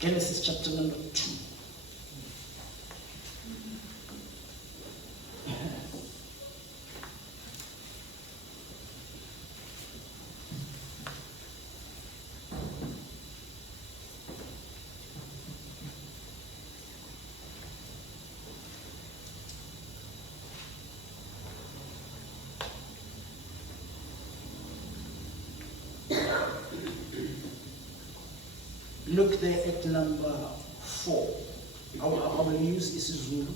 Genesis chapter number 2. Look there at number 4. I will use isiZulu.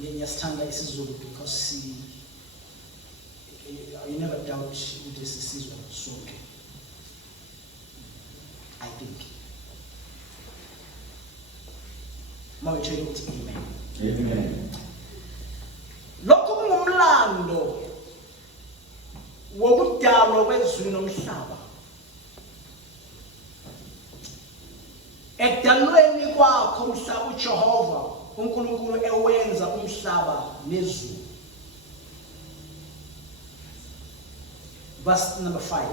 Ngiyasithanda isiZulu because you never doubt it is isiZulu sonke. I think. Mawuthele ukuthi amen. Amen. Lokhu kungumlando wokudalwa kwezulu nomhlaba. Ekudalweni kwakho umhlaba uJehova uNkulunkulu ewenza umhlaba nezulu. Verse number 5.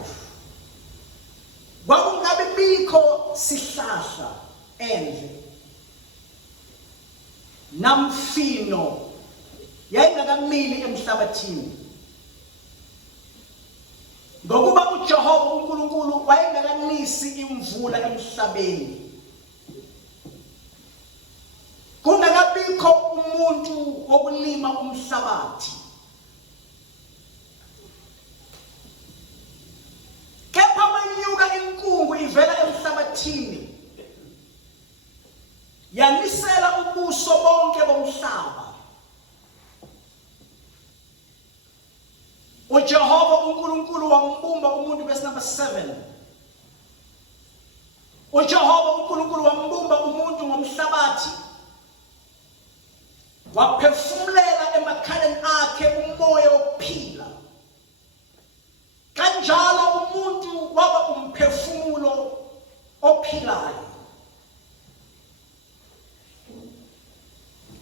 Kwakungabe bikho sihlahla endle namfino yayingakamili emhlabathini. Ngokuba uJehova uNkulunkulu wayengakanisi imvula emhlabeni. Kungakabikho umuntu wokulima umhlabathi. Kepha manyuka inkungu ivela emhlabathini. Yanisela ubuso bonke bomhlaba. uJehova uNkulunkulu wambumba umuntu verse number 7. uJehova uNkulunkulu wambumba umuntu ngomhlabathi. Waphefumulela emakhaleni akhe umoya wokuphila. Kanjalo umuntu waba umphefumulo ophilayo.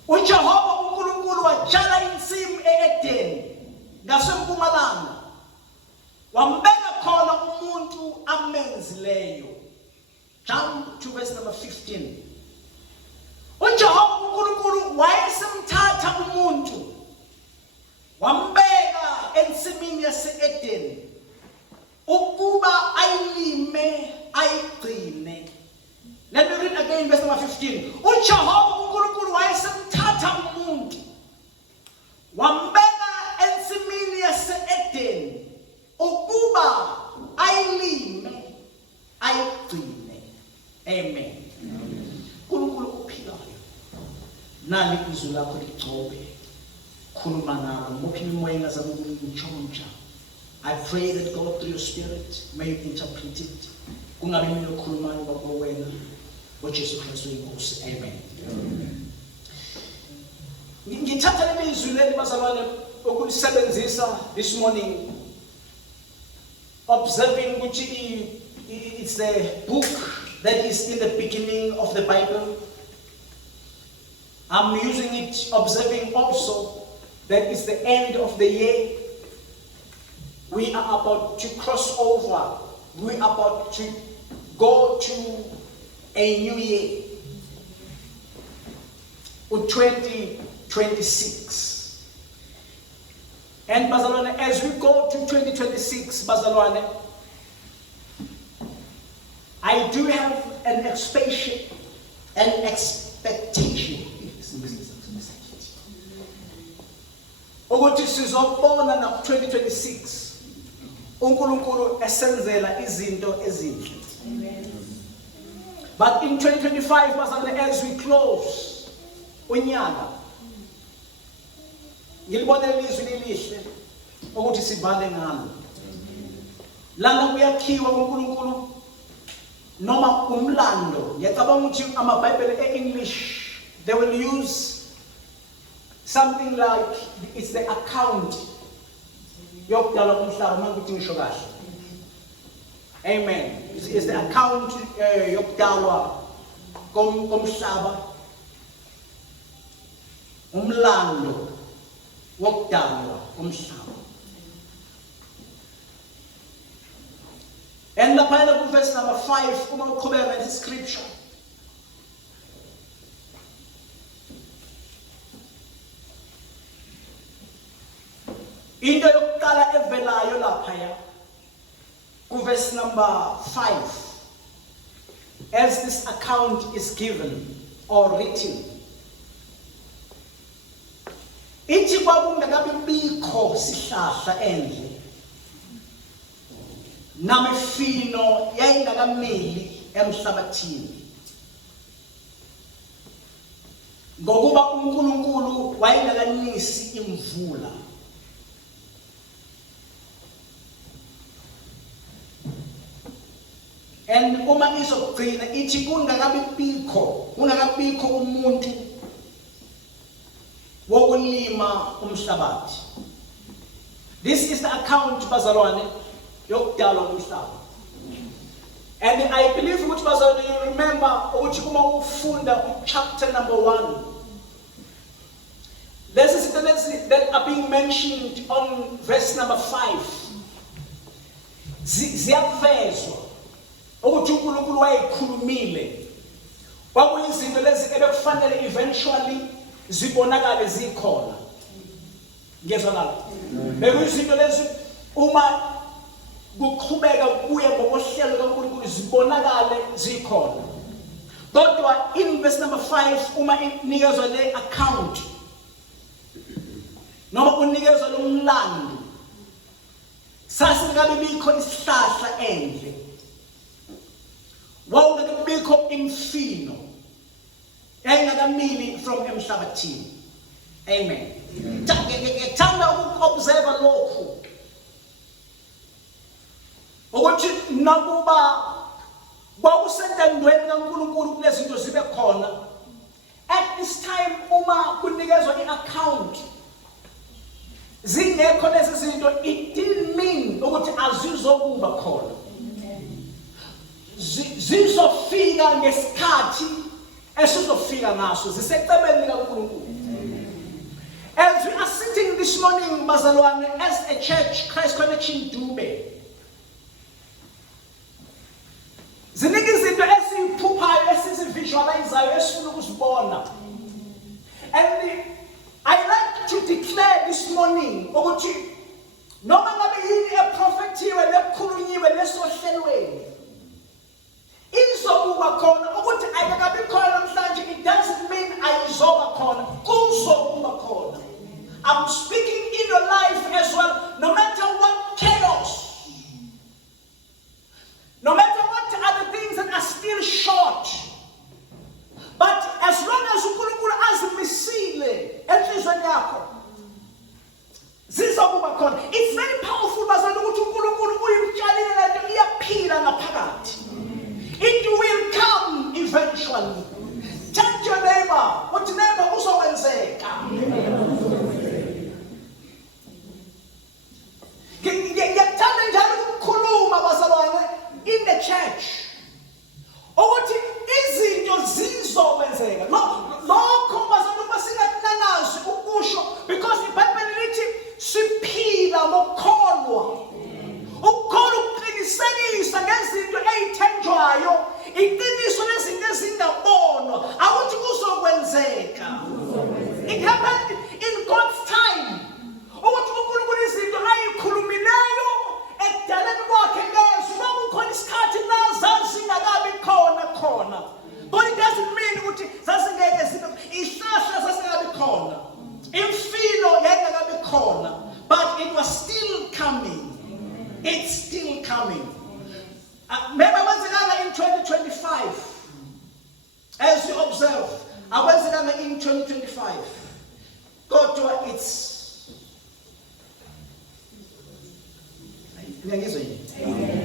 uJehova uNkulunkulu watshala insimu eEdeni ngasempumalanga. Wambeka khona umuntu amenzileyo. Jump to verse number 15. uJehova uNkulunkulu wayesemthatha umuntu wambeka ensimini yase-Edeni ukuba ayilime ayigcine. Let me read again verse number 15. uJehova uNkulunkulu wayesemthatha umuntu wambeka ensimini yase-Edeni ukuba ayilime ayigcine. Amen. uNkulunkulu uphilayo. Nali izwi lakho ligcobe. Khuluma nalo ngophi imimoya engazama ukunitshontsha. I pray that God through your spirit may you interpret it. Kungabi mina okhulumayo baba wena uJesu Kristu inkosi. Amen. Ngithatha lemizwi leli bazalwane ukulisebenzisa this morning, observing ukuthi it's the book that is in the beginning of the Bible. I'm using it, observing also that it's the end of the year. We are about to cross over. We are about to go to a new year. 2026. And Bazalwane, as we go to 2026, Bazalwane, I do have an expectation. Ukuthi sizobona na 2026 uNkulunkulu esenzela izinto ezinhle. Amen. But in 2025, as we close unyaka, ngilibonela izwi elihle ukuthi sivale ngalo. Lana kuyakhiwa uNkulunkulu noma umlando. Ngiyacabanga ukuthi amaBhayibheli e-English they will use something like it's the account yokudalwa komhlaba mangithi ngisho kahle. Amen. It's the account yokudalwa komhlaba. Umlando wokudalwa komhlaba. And lapha ku verse number 5 uma uqhubeka ngescripture into yokuqala evelayo lapha verse number 5, as this account is given or written, ithi kwakungakabi bikho sihlahla endle namifino yayingakamili emhlabathini, ngokuba uNkulunkulu wayengakanisi imvula. And uma izogcina ithi kungakabikho umuntu wokulima umhlabathi. This is the account bazalwane yokudalwa komhlaba. And I believe ukuthi bazalwane you remember ukuthi uma ufunda chapter number 1, this is the lessons that are being mentioned on verse number 5. Ziyavezwa ukuthi uNkulunkulu wayekhulumile, kwakuyizinto lezi ebekufanele eventually zibonakale zikhona. Ngiyezwa lapho. Bekuyizinto lezi uma kuqhubeka kuye ngokohlelo kaNkulunkulu zibonakale zikhona. Kodwa in verse number 5 uma inikezwa le account noma unikezwa lo mlando, sasingabe bikho isihlahla endle, wawungekho imfino yayingakamili from emhlabathini. Amen. Ngithanda ukuobserve lokhu ukuthi nakuba kwakusentandweni kaNkulunkulu kunezinto zibe khona, at this time uma kunikezwa i-account zingekho lezi zinto, it didn't mean ukuthi azizokuba khona. Zizofika ngesikhathi esizofika ngaso, zisecebeni likaNkulunkulu. As we are sitting this morning bazalwane as a church, Christ Connection Dube, ziningi izinto esiyiphuphayo esizivisualizayo esifuna ukuzibona. And I like to declare this morning ukuthi noma ngabe yini eprofethiwe lekhulunyiwe lesohlelweni izokuba khona, ukuthi ayikabi khona namhlanje, it doesn't mean ayizoba khona, kuzokuba khona. I'm speaking in your life as well, no matter what chaos, no matter what other things that are still short, but as long as uNkulunkulu azimisile enhlizweni yakho zizokuba khona. It's very powerful bazalwane ukuthi uNkulunkulu uyimtshalile lento iyaphila ngaphakathi. It will come eventually. Touch your neighbor. What neighbor uzokwenzeka. Ngiyathanda njalo ukukhuluma bazalwane in the church ukuthi izinto zizokwenzeka. Lokho bazalwane basingakunanazi ukusho, because iBhayibheli lithi siphila ngokukholwa. Ukukholwa ukuqinisekisa ngezinto ezithenjwayo, iqiniso lezinto ezingabonwa, akuthi kuzokwenzeka. It happened in God's time. Ukuthi uNkulunkulu izinto ayikhulumileyo ekudaleni kwakhe ngezwi, kwakukhona isikhathi nazo zingakabi khona. But it doesn't mean ukuthi zasingeke zibe, isihlahla zasingakabi khona, imfino yayingakabi khona, but it was still coming. It's still coming. Maybe in 2025, as you observe, in 2025, God, it's,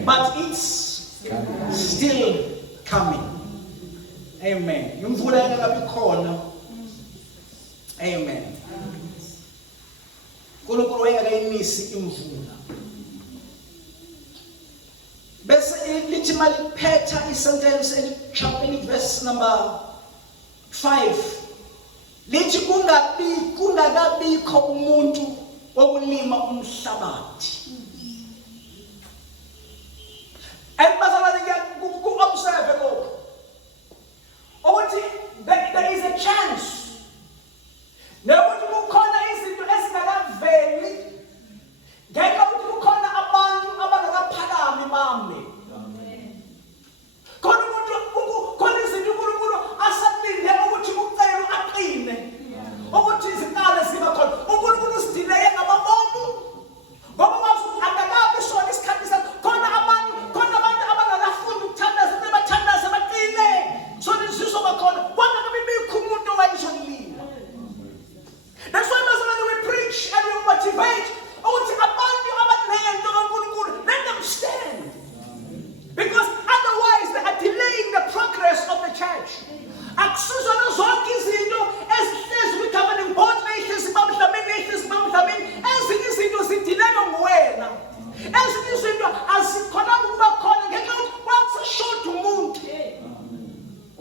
but it's still coming. Amen. Amen. uNkulunkulu wayengakayimisi imvula. Bese lithi maliphetha isentence eli verse number 5, lithi kungakabikho umuntu wokulima umhlabathi. Bazalwane ku-observe lokho ukuthi there is a chance nokuthi kukhona izinto ezingakaveli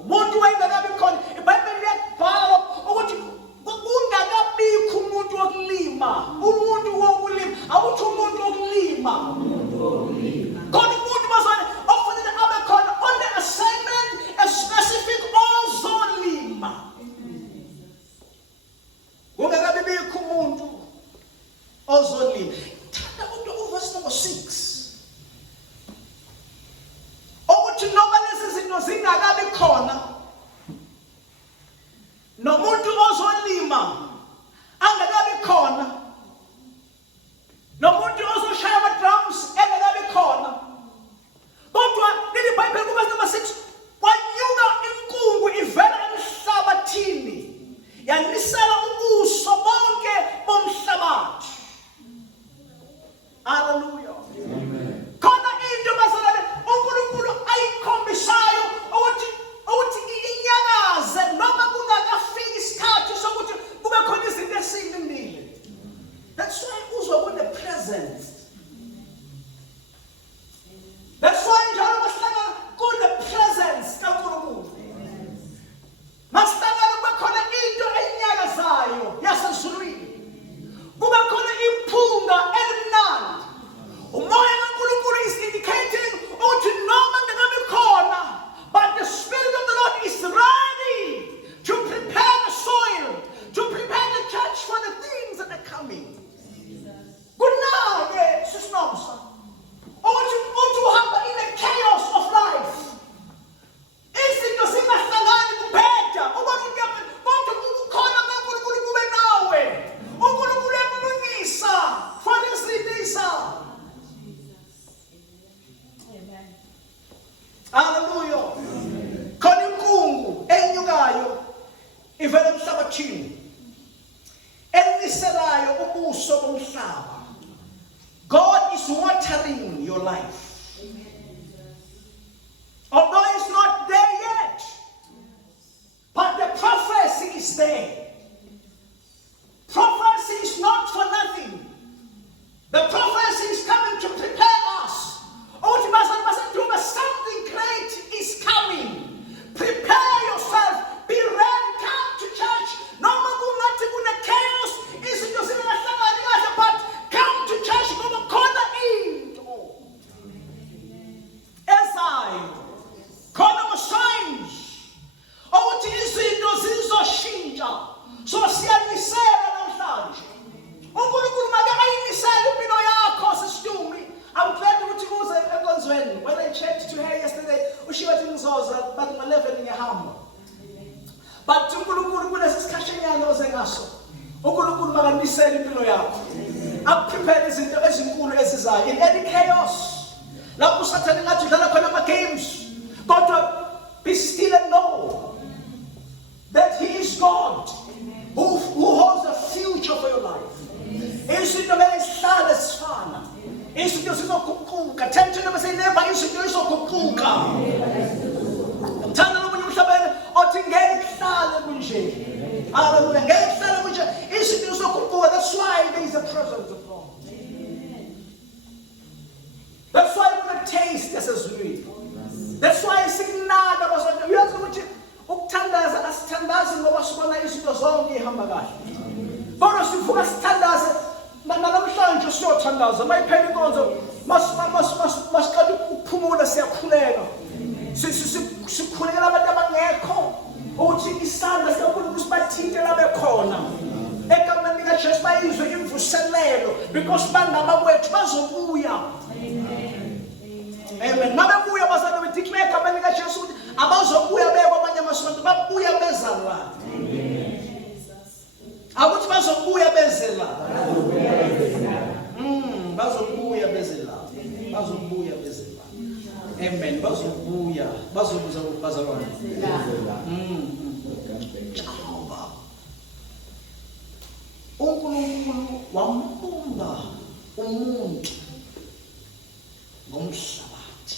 umuntu wayengakabi khona. iBhayibheli liyabhala ukuthi kungakabikho umuntu wokulima, umuntu wokulima, awuthi umuntu wokulima. Khona umuntu bazwane okufanele abe khona on the assignment, a specific ozolima. Kungakabi bikho umuntu ozolima. Thanda uverse number 6. Ukuthi noma lezi zinto zingakabi khona, nomuntu ozolima angakabi khona, nomuntu ozoshaya ama-drums engakabi khona, kodwa leli Bhayibheli kuverse number 6, kwanyuka inkungu ivela emhlabathini yanisela ubuso bonke bomhlabathi. Hallelujah. Amen. Khona into bazalwane uNkulunkulu ayikhombisayo ukuthi inyakaze noma kungakafiki isikhathi sokuthi kube khona izinto esizilindile. That's why uzwa kune presence. That's why njalo masihlangana kune presence kaNkulunkulu. Masihlangana kube khona into enyakazayo yasezulwini. Kube khona iphunga elimnandi. Umoya kaNkulunkulu is indicating ukuthi noma ngeke khona, but the Spirit of the Lord is ready to prepare the soil, to prepare the church for the things that are coming. Kunake sisinomsa ukuthi umuntu uhamba in the chaos of life. Izinto zingahlangani kuphela ukuthi konke ukukhona kaNkulunkulu kube nawe. uNkulunkulu uyakubonisa for izinto. Amen. Hallelujah. Khona inkungu enyukayo ivela emhlabathini eniselayo ubuso bomhlaba. God is watering your life. Although it's not there yet, but the prophecy is there. Prophecy is not for nothing. The prophecy is coming to prepare us. Something great is coming. Prepare yourself. Be ready. Come to church. No more chaos. But come to church. Signs. So siyanisela namhlanje. uNkulunkulu make ayinisele impilo yakho sisitumi. I'm glad ukuthi uze enkonzweni. When I checked to her yesterday, ushiya ukuthi ngizoza but ngo-11 ngiyahamba. But uNkulunkulu kulesi sikhashanyana oze ngaso. uNkulunkulu makanisele impilo yakho. Akuprepare izinto ezinkulu ezizayo. In any chaos, lapho usathane ngathi udlala khona ama-games, kodwa be still and know that He is God. Who holds the future for your life. Izinto mele zihlale zifana. Izinto zizoguquka. Tell them say never izinto zizoguquka. Ngithanda nomunye umhlabeni othi ngeke kuhlale kunje. Hallelujah. Ngeke kuhlale kunje. Izinto zizoguquka. That's why there is a presence of God. That's why we can taste yasezulwini. That's why sikunaka bazalwane. Uyazi ukuthi ukuthandaza asithandazi ngoba sibona izinto zonke ihamba kahle. Kodwa sivuka sithandaze namhlanje siyothandaza mayiphela inkonzo masiqala ukuphumula siyakhuleka. Sikhulekela abantu abangekho ukuthi isandla sikaNkulunkulu sibathinte la bekhona. Egameni likaJesu bayizwe imvuselelo because bangabakwethu bazobuya. Amen. Mabebuya bazalwane declare egameni likaJesu ukuthi abazobuya bekwamanye amasonto babuya bezalwa. Akuthi bazobuya bezela. Bazobuya bezela. Bazobuya bezela. Amen. Bazobuya. Bazobuza bazalwane. uNkulunkulu wambumba umuntu ngomhlabathi.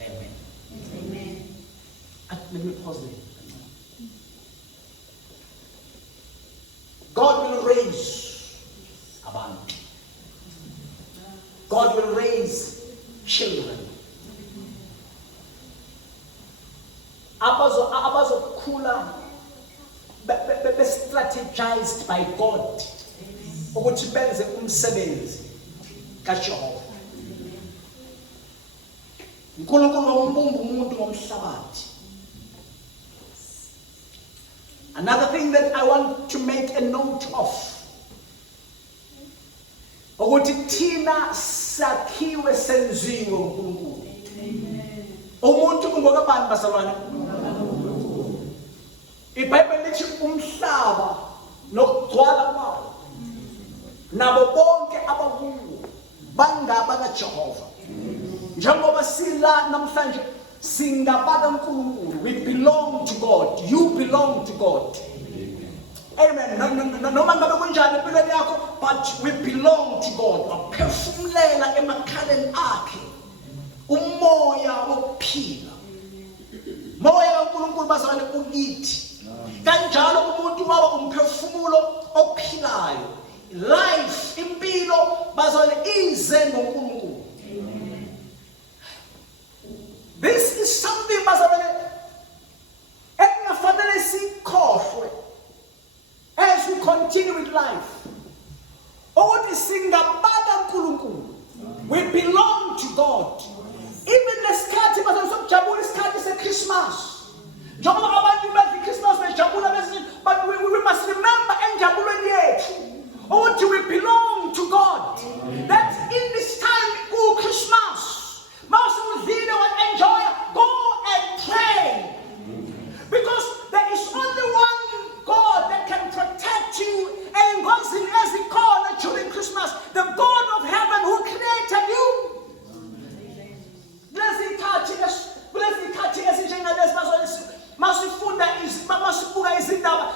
Amen. Amen. Let me pause there. God will raise abantu. God will raise children. abazokhula be-strategized by God ukuthi benze umsebenzi kaJehova. uNkulunkulu wambumba umuntu ngomhlabathi. Another thing that I want to make a note of, ukuthi thina sakhiwe senziwe uNkulunkulu. Umuntu ungokabani bazalwane? iBhayibheli lithi umhlaba nokugcwala kwawo nabo bonke abakuwo bangaba kaJehova. Njengoba sila namhlanje singabaka uNkulunkulu, we belong to God, you belong to God. Amen. Noma ngabe kunjani empilweni yakho, but we belong to God. Waphefumulela emakhaleni akhe umoya wokuphila. Moya kaNkulunkulu bazalwane ukithi. Kanjalo umuntu waba umphefumulo ophilayo. Life, impilo bazalwane ize ngoNkulunkulu. This is something bazalwane engafanele sikhohlwe as we continue with life. Ukuthi singabaka uNkulunkulu. We belong to God. Even lesikhathi bazalwane sokujabula isikhathi seChristmas. Njengoba abantu benza iChristmas bejabula bese, but we must remember enjabulweni yethu ukuthi we belong to God. That in this time Christmas most of you know and enjoy, go and pray. Because there is only one God that can protect you and goes in as a corner during Christmas. The God of heaven who created you. Bless the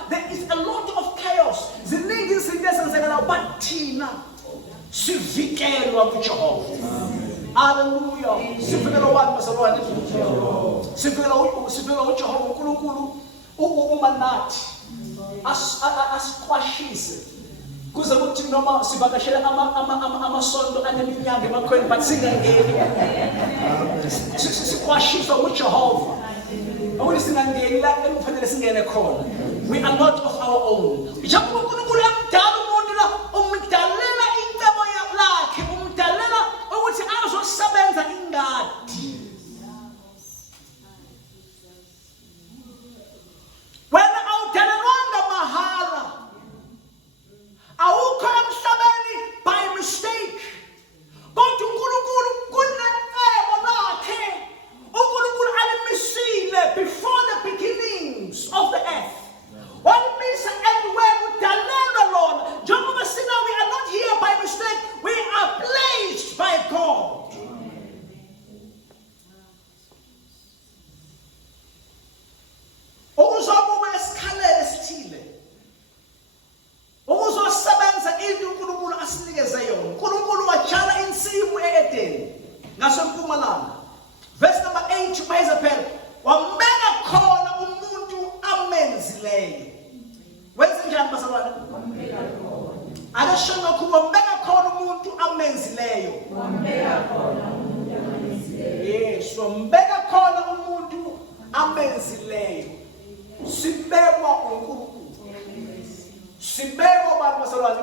there is a lot of chaos. But Tina, hallelujah. Sifika abantu bazalwane. Sifika uJehova uNkulunkulu umanathi. Asiqwashise. Kuze kuthi noma sivakashela amasonto aneminyaka emakhweni but singangeni. Siqwashisa uJehova. Awuthi singangeni la ekufanele singene khona. We are not of our own. Njengoba uNkulunkulu yamdala umuntu la umdalela incebo yakhe, umdalela ukuthi azosebenza ingadi. Wena awudalelwanga mahala. Awukho emhlabeni by mistake. Kodwa uNkulunkulu kunecebo lakhe. uNkulunkulu alimisile before the beginnings of the earth. Walimisa anywhere udalelwa lona. Njengoba sina we are not here by mistake. We are placed by God. Ukuzobuka esikhalele esithile. Ukuzosebenza into uNkulunkulu asinikeze yona. uNkulunkulu watshala insimu eEdeni ngasempumalanga. Verse number 8 mayeza phela. Wambeka khona umuntu amenzileyo. Wenze njani bazalwane? Wambeka khona. Akashonga kuba wambeka khona umuntu amenzileyo. Wambeka khona umuntu amenzileyo. Yes, wambeka khona umuntu amenzileyo. Sibekwa uNkulunkulu. Sibekwa abantu bazalwane.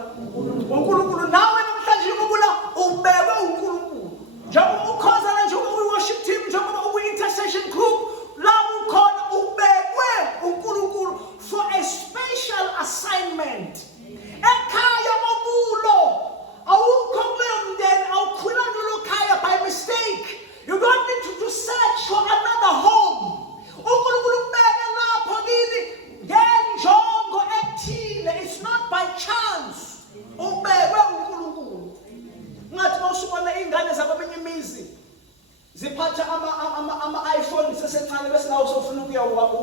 uNkulunkulu nawe namhlanje ukubula ubekwe uNkulunkulu. Njengoba ukhonza njengoba uworship team, njengoba uyi-intercession group, la ukhona ubekwe uNkulunkulu for a special assignment. Ekhaya okulo awukho kuleyo mndeni awukhula kulo khaya by mistake. You don't need to search for another home. uNkulunkulu ubeke lapho kini ngenjongo ethile. It's not by chance. Ubekwe uNkulunkulu. Ngathi mawusubona ingane zabamenye imizi ziphatha ama-iPhone sesencane bese nawe usofuna ukuyoba wakho.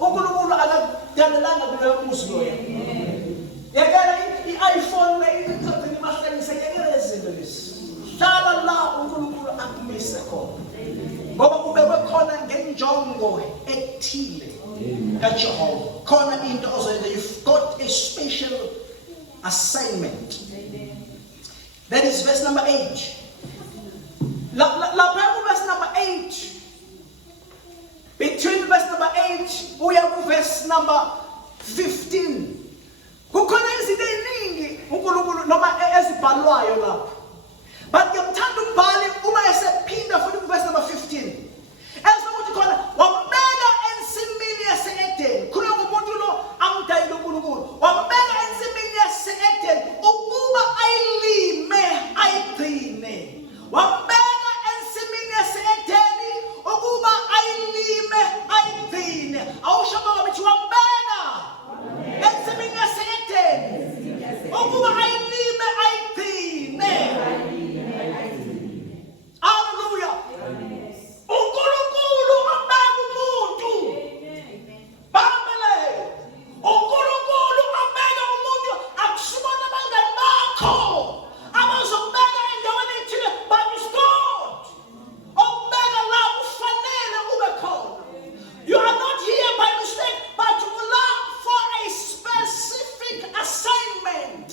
uNkulunkulu akadalelanga kuleyo muzi loyo. Yekela i-iPhone le imahlanise yekela izinto lezi. Hlala la uNkulunkulu akumise khona. Ngoba ubekwe khona ngenjongo ethile kaJehova. Khona into ozoyenza. You've got a special assignment. That is verse number 8. Verse number 8. Between 8 uya kuverse number 15. Kukhona izinto eziningi uNkulunkulu noma ezibhalwayo lapho. But ngiyamthanda umbhali uma esephinda futhi kuverse number 15. Ezokuthi khona wambeka ensimini yase-Edeni. Khona umuntu lo amdayile uNkulunkulu. Wambeka ensimini yase-Edeni ukuba ayilime ayigcine. Wambeka ensimini yase-Edeni ukuba ayilime ayigcine. Awusho ukuthi wambeka ensimini yase-Edeni ukuba ayilime ayigcine. Hallelujah. uNkulunkulu ambeka umuntu. Bambele. uNkulunkulu ambeka umuntu akusibona abangani bakho abazokubeka endaweni ethile, but it's God. Okubeka la ufanele ube khona. You are not here by mistake, but you belong for a specific assignment.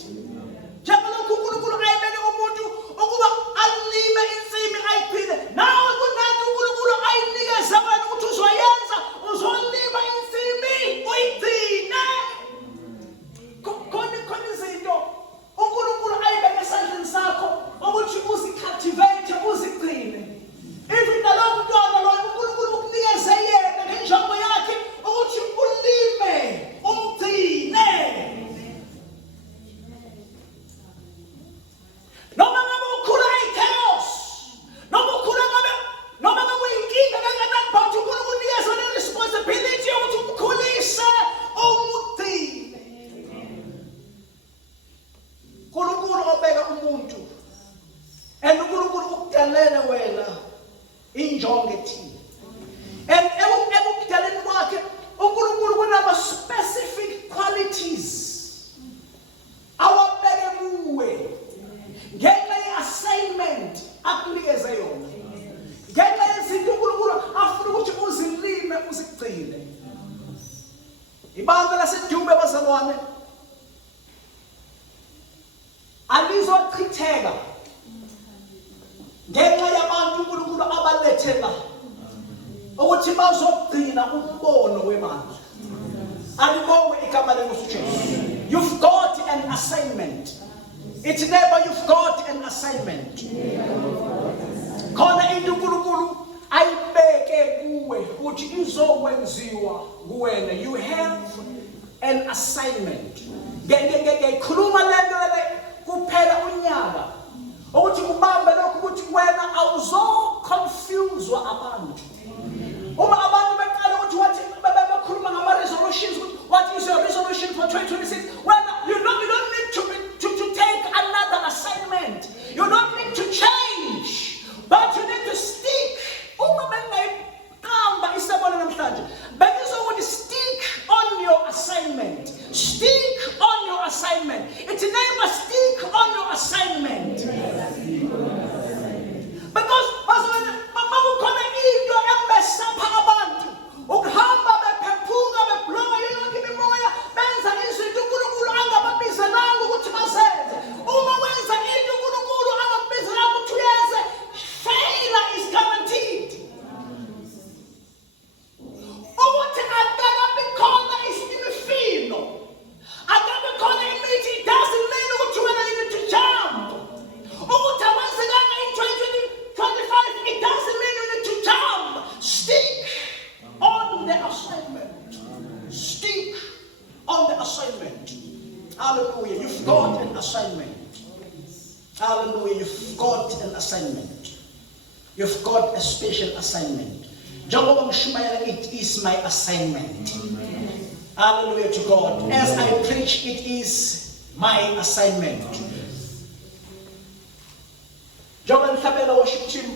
Njengalokhu uNkulunkulu ayebeke umuntu ukuba alime insimi ayigcine. Nawe kunanti uNkulunkulu ayinikeza wena ukuthi uzoyenza, uzolima insimi uyigcine. Khona izinto uNkulunkulu ayibeke esandleni sakho ukuthi uzi-cultivate, uzigcine. Even nalowo mntwana loyo uNkulunkulu ukunikeze yena ngenjongo yakhe ukuthi ulime umgcine. Noma ngabe ukhula i-chaos, noma ngabe kuyinkinga kangakanani, but uNkulunkulu unikeza le responsibility yokuthi umkhulise umugcine. uNkulunkulu obeka umuntu, and uNkulunkulu ukudalele wena injongo ethile. And ekudaleni kwakhe uNkulunkulu kunama specific qualities awabeke kuwe ngenxa ye-assignment akunikeze yona. Ngenxa yezinto uNkulunkulu afuna ukuthi uzilime uzigcine. Ibandla laseDube bazalwane alizochitheka ngenxa yabantu uNkulunkulu abalethela ukuthi bazogcina umbono wemali. Alibonge igama lenkosi uJesu. You've got an assignment. It's never you've got an assignment. Khona into uNkulunkulu ayibeke kuwe ukuthi izokwenziwa kuwena. You have an assignment. Ngikhuluma lento kuphela unyaka ukuthi kubambe lokho ukuthi wena awuzoconfuswa abantu. Uma abantu beqala ukuthi wathi bekhuluma ngama-resolutions, what is your resolution for 2026? Well, you don't need to take another assignment. You don't need to change, but you need to stick. Uma bengayikamba isebona namhlanje, bengizokuthi stick on your assignment. Stick on your assignment. It's never stick on your assignment. Because makukhona into embesapha abantu ukuhamba bephephuka beblowa yonke imimoya benza izinto uNkulunkulu angababizelanga ukuthi bazenze. Uma wenza into uNkulunkulu angabizelanga ukuthi uyenze, failure is guaranteed. Ukuthi akakabi khona isimifino, akabi khona imithi, it doesn't mean ukuthi wena you need to jump. Ukuthi awenzekanga in 2025, it doesn't mean you need to jump. Stick on the assignment. Stick on the assignment. Hallelujah. You've got an assignment. Hallelujah. You've got an assignment. You've got a special assignment. Jehovah Mshumayela, it is my assignment. Hallelujah to God. As I preach, it is my assignment. Jehovah Mshumayela worship team,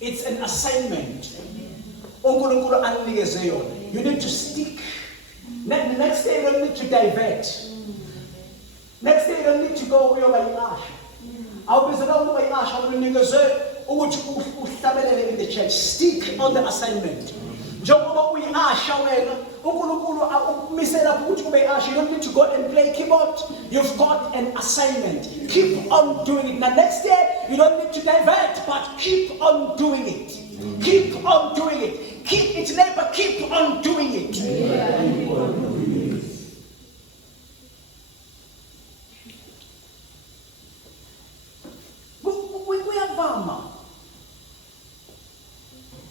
it's an assignment. uNkulunkulu anikeze yona. You need to stick. The next day you don't need to divert. Next day you don't need to go uyobayasha. Awubizela ukubayasha unikeze ukuthi uhlabelele in the church. Stick on the assignment. Njengoba uyasha wena uNkulunkulu akumisela ukuthi ubayasha. You don't need to go and play keyboard. You've got an assignment. Keep on doing it. Now next day you don't need to divert, but keep on doing it. Keep on doing it. Keep it, neighbor, keep on doing it. Kuyavama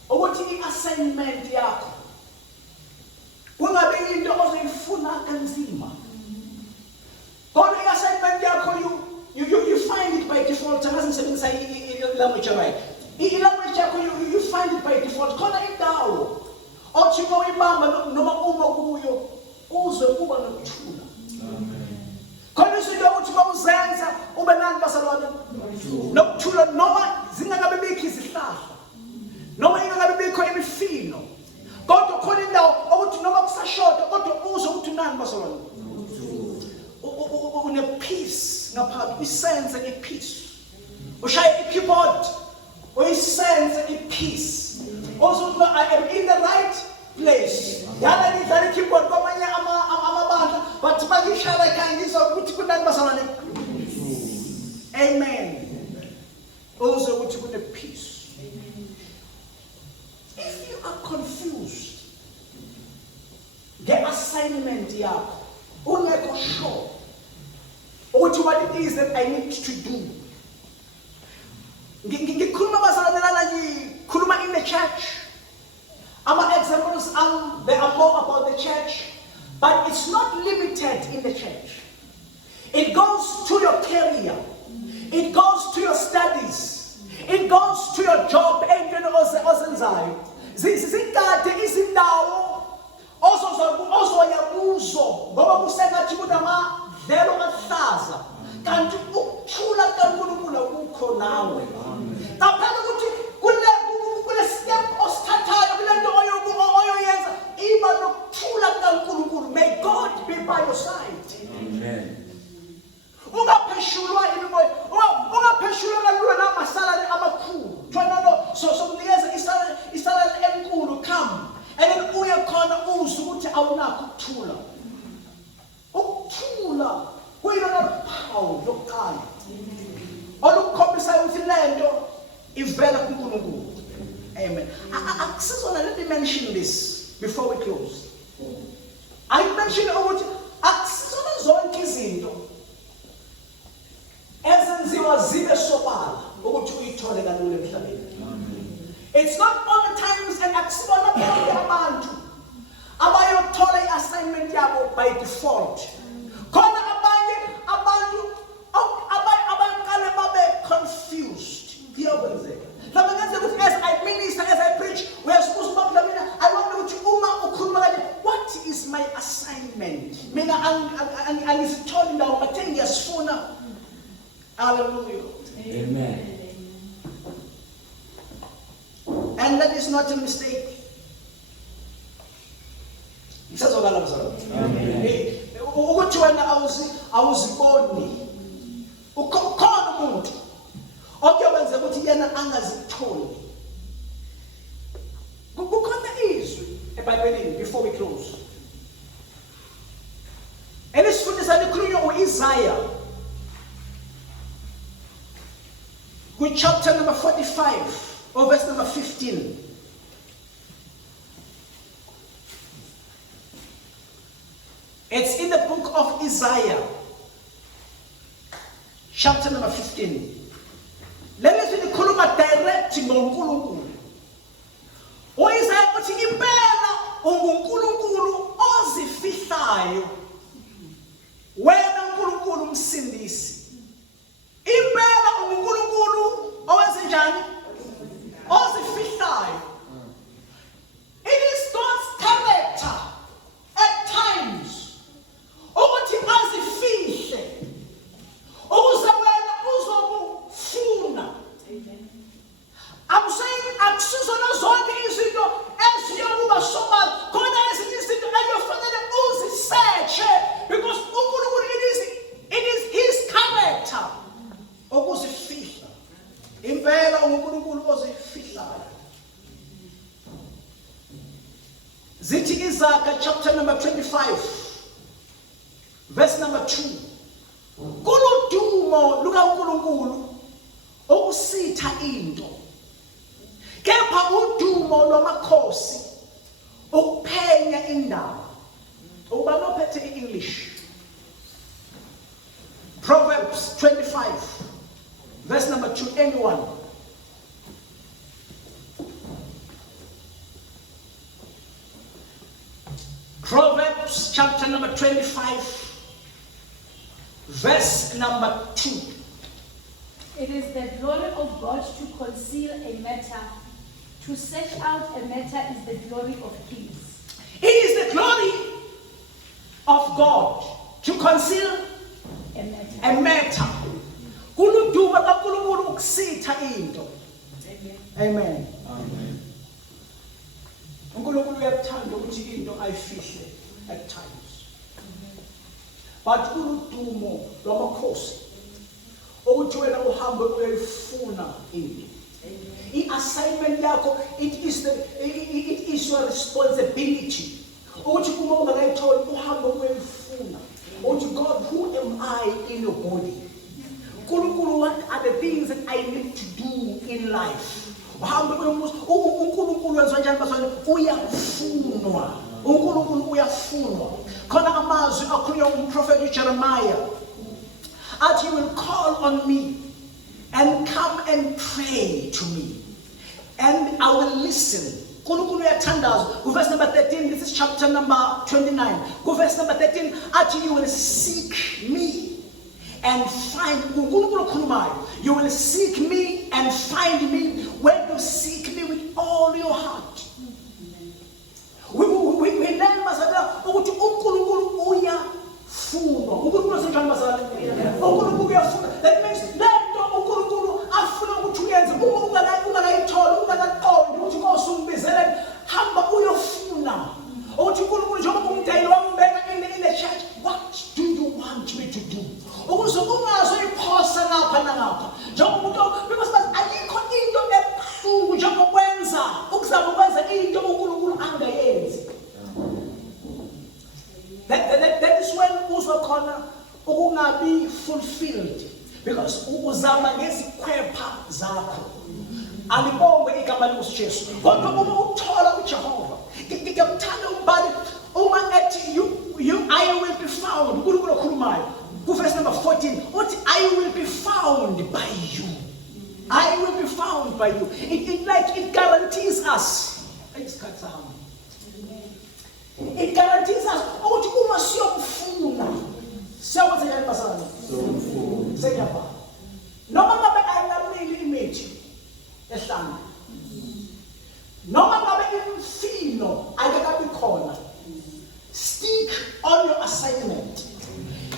ukuthi i-assignment yakho kungabi into ozoyifuna kanzima. Kodwa i-assignment yakho you find it by default. Angasengisebenzisa i-language right. I-language yakho you find it by default. Khona indawo othi uyibamba noma uma kuyo uzwe kuba nokuthula. Khona izinto ukuthi mawuzenza ube nani basalwane nokuthula noma zingakabe bikho izihlahla noma ingakabe bikho imifino. Kodwa khona indawo ukuthi noma kusashoda kodwa uzwe ukuthi nani basalwane une peace ngaphakathi, isense ipeace. Ushaya i-keyboard uyisense ipeace. Also I am in the right place. Yala ngidlala i-keyboard kwamanye amabandla but mangishala ekhaya ngizwa ukuthi kunani basalwane. Amen. Also ukuthi kune peace. If you are confused, the assignment yakho ungekho sure ukuthi what it is that I need to do. Ngikhuluma basalwane ngikhuluma in the church. Examples there are more about the church, but it's not limited in the church. It goes to your career. It goes to your studies. It goes to your job. Zikade izindawo ozoyabuzo ngoba kusengathi kunamadlelo ahlaza kanti ukuthula kaNkulunkulu ukho nawe. Qaphela ukuthi kule step osithathayo kule nto oyoyenza iba nokuthula kaNkulunkulu. May God be by your side. Amen. Ungapheshulwa imimoya, ungapheshulwa kalula namasalary amakhulu. Thwana so kunikeza isalary enkulu come and then uye khona uzwe ukuthi awunakho ukuthula. Ukuthula kuyilona phawu lokuqala olukhombisa ukuthi lento ivela kuNkulunkulu. Amen. Akusizona, let me mention this before we close. I mentioned ukuthi akusizona zonke izinto ezenziwa zibe sobala ukuthi uyithole kalula emhlabeni. It's not all the times and akusibona bonke abantu abayothola i-assignment yabo by default. Khona abanye abantu abaqale babe confused. Kuyokwenzeka. As I minister, as I preach, we are supposed to talk. I want to what is my assignment? Hallelujah. Amen. And that is not a mistake. Ukuthi wena awuziboni ukhona umuntu okwenza ukuthi yena angazitholi. Kukhona izwi eBhayibhelini before we close. Elisifundisa likhulunywa uIsaiah with chapter number 45 or verse number 15. It's in the book of Isaiah, chapter number 15. Lelithi likhuluma direct ngoNkulunkulu. UIsaiah uthi impela unguNkulunkulu ozifihlayo. Wena uNkulunkulu msindisi. Impela unguNkulunkulu owenzenjani? Ozifihlayo. It is God's character at times ukuthi azifihle ukuze wena uzobufuna. I'm saying akusizona zonke izinto eziyokuba sobala, khona ezinye izinto ekufanele uzisearche because uNkulunkulu it is his character ukuzifihla. Impela uNkulunkulu ozifihlayo. Zithi iZaga chapter number 25 verse number 2. Kuludumo lukaNkulunkulu okusitha into, kepha udumo lwamakhosi ukuphenya indaba. Uba nophethe i-English. Proverbs 25, verse number 2, anyone. Proverbs chapter number 25, verse number 2. It is the glory of God to conceal a matter. To search out a matter is the glory of kings. It is the glory of God to conceal a matter. Kuluduma kaNkulunkulu ukusitha into. Amen. Amen. uNkulunkulu uyakuthanda ukuthi into ayifihle at times. But kuludumo lwamakhosi ukuthi wena uhambe uyayifuna into. I-assignment yakho, it is your responsibility. Ukuthi uma ungakayitholi uhambe uyayifuna. Ukuthi God, who am I in your body? Unkulunkulu, what are the things that I need to do in life? Uhambe uyombuza uNkulunkulu wenza njani basona uyafunwa. uNkulunkulu uyafunwa. Khona amazwi akhulunywa umprofeti uJeremiah. Athi, you will call on me and come and pray to me, and I will listen. uNkulunkulu uyathandaza. Verse number 13, this is chapter number 29. Verse number 13, athi, you will seek me and find. uNkulunkulu ukhulumayo. You will seek me and find me when you seek me with all your heart. We learn masala ukuthi uNkulunkulu uyafunwa. uNkulunkulu senjani masala? uNkulunkulu uyafuna. That means lento uNkulunkulu afuna ukuthi uyenze uma ungakayitholi ungakaqondi ukuthi Nkosi ungibizele hamba uyofuna. Ukuthi uNkulunkulu njengoba umdayili wambeka in the church, what do you want me to do? Ukuze ungazoyiphosa ngapha nangapha. Njengoba because ayikho into ebuhlungu njengokwenza ukuzama ukwenza into uNkulunkulu angayenzi. That is when uzwa khona ukungabi fulfilled, because uzama ngezikhwepha zakho. Alibonge igama likaJesu. Kodwa uma uthola uJehova, ngikuthanda umbali uma ethi I will be found. uNkulunkulu okhulumayo. Verse number 14, what I will be found by you. I will be found by you. It guarantees us. It guarantees us ukuthi uma siyomfuna siyakwenza njani basana? Siyomfuna. Siyapha. Noma ngabe ayinamile image ehlanga. Noma ngabe imfino ayikabi khona. Stick on your assignment.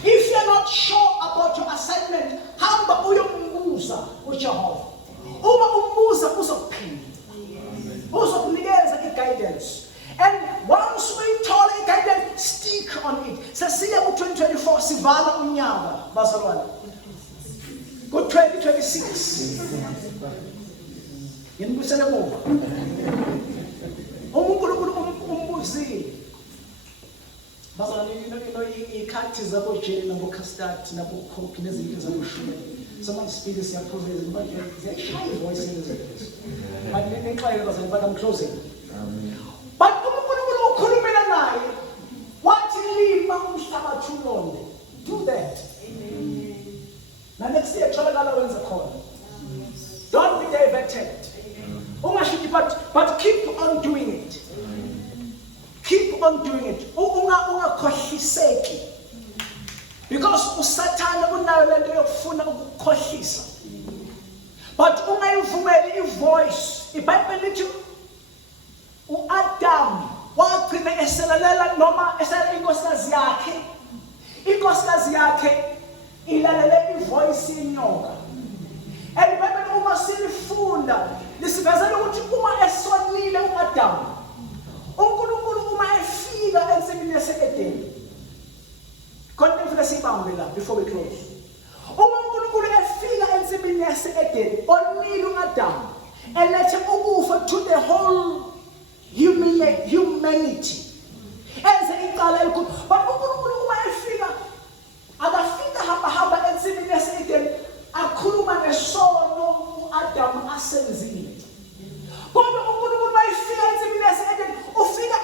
If you're not sure about your assignment, hamba uyombuza uJehova. Uma umbuza uzokuphinda. Uzokunikeza i-guidance. And once we told it, stick on it. Sasiya ku-2024 sivala unyaka bazalwane. Ku-2026. Yinibusele emuva. uNkulunkulu umbuzile. Bazalwane, ikhathi zabojeni nabokhastati nabokhoki nezinto zaboshumela. Someone speak this approval, but they're shy voice in this. But I'm closing. But uNkulunkulu ukhulumela naye wathi lima umhlabathi ulonde. Do that. Amen. Na next year tholakala wenza khona. Don't be diverted. Ungashithi but keep on doing it. Keep on doing it. Ungakhohliseki. Because uSathane unayo lento yokufuna ukukhohlisa. But ungayivumeli ivoice. iBhayibheli lithi uAdam wagcina eselalela noma esela inkosikazi yakhe. Inkosikazi yakhe ilalele ivoice yenyoka. And iBhayibheli uma silifunda lisivezela ukuthi uma esonile uAdam, uNkulunkulu uma efika ensimini yase-Edeni. Konke mfuna sibambe la before we close. Uma uNkulunkulu efika ensimini yase-Edeni, onile uAdam, elethe ukufa to the whole humanity. Enze icala elikhulu. But uNkulunkulu uma efika, akafika hamba ensimini yase-Edeni akhuluma ngesono uAdam asenzile. Kodwa uNkulunkulu uma efika ensimini yase-Edeni, ufika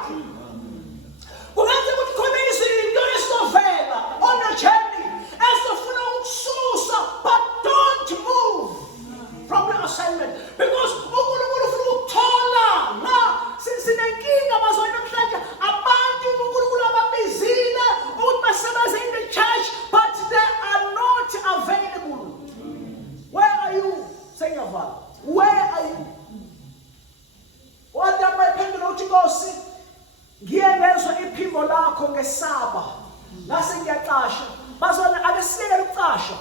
yakhe. Kungenzeka ukuthi khona izinto esizovela on a journey esizofuna ukususa, but don't move from your assignment, because uNkulunkulu ufuna ukuthola na sinenkinga bazona namhlanje abantu uNkulunkulu ababizile ukuthi basebenze in the church but they are not available. Where are you? Senyavala. Where are you? Wathi abayiphendula uthi Nkosi, ngiye ngezwe iphimbo lakho ngesaba lase ngiyaqasha. Bazona ake siyeke ukuqasha.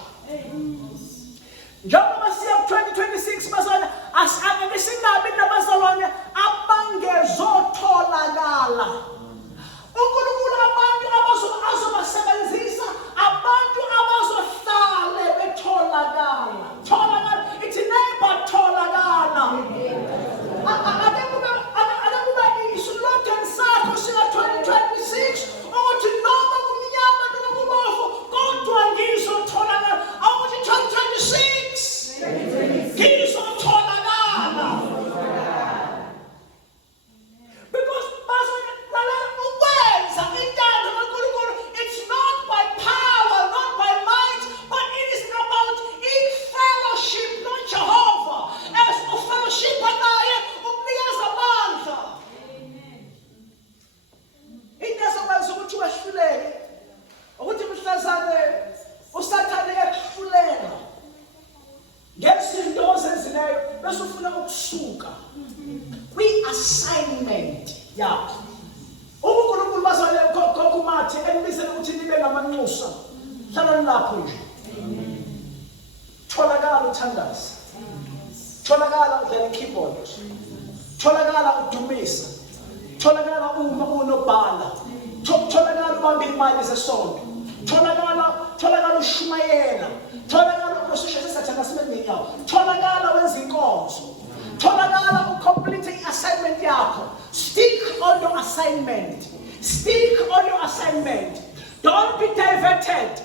Njengoba siya ku-2026 bazona asingeke singabi nabazalwane abangezotholakala. uNkulunkulu abantu azobasebenzisa, abantu abazohlale betholakala. Tholakala, it's neighbor tholakala. Akakuba isilogani sakho sika-2026 ukuthi noma kumnyama noma kubovu kodwa ngizotholakala. Awukuthi 2026 ngizotholakala. Because ukwenza intando kaNkulunkulu, it's not by power, not by might, but it is about in fellowship, not Jehovah. As a fellowship naye ukunikeza amandla. Into esokwenza ukuthi wehluleke ukuthi mhlazane usathane ekuhlulela ngezinto ozenzileyo bese ufuna ukusuka kwi-assignment yakho. uNkulunkulu bazale kokumathe enibizele ukuthi nibe ngamanxusa. Hlalani lapho nje. Tholakala uthandaza. Tholakala udlala i-keyboard. Tholakala udumisa. Tholakala uma unobhala. Tholakala ubambe imali zesonto. Tholakala ushumayela. Tholakala ukusishisa sathana sibe ngenyawo. Tholakala wenza inkonzo. Tholakala ucomplete i-assignment yakho. Stick on your assignment. Stick on your assignment. Don't be diverted.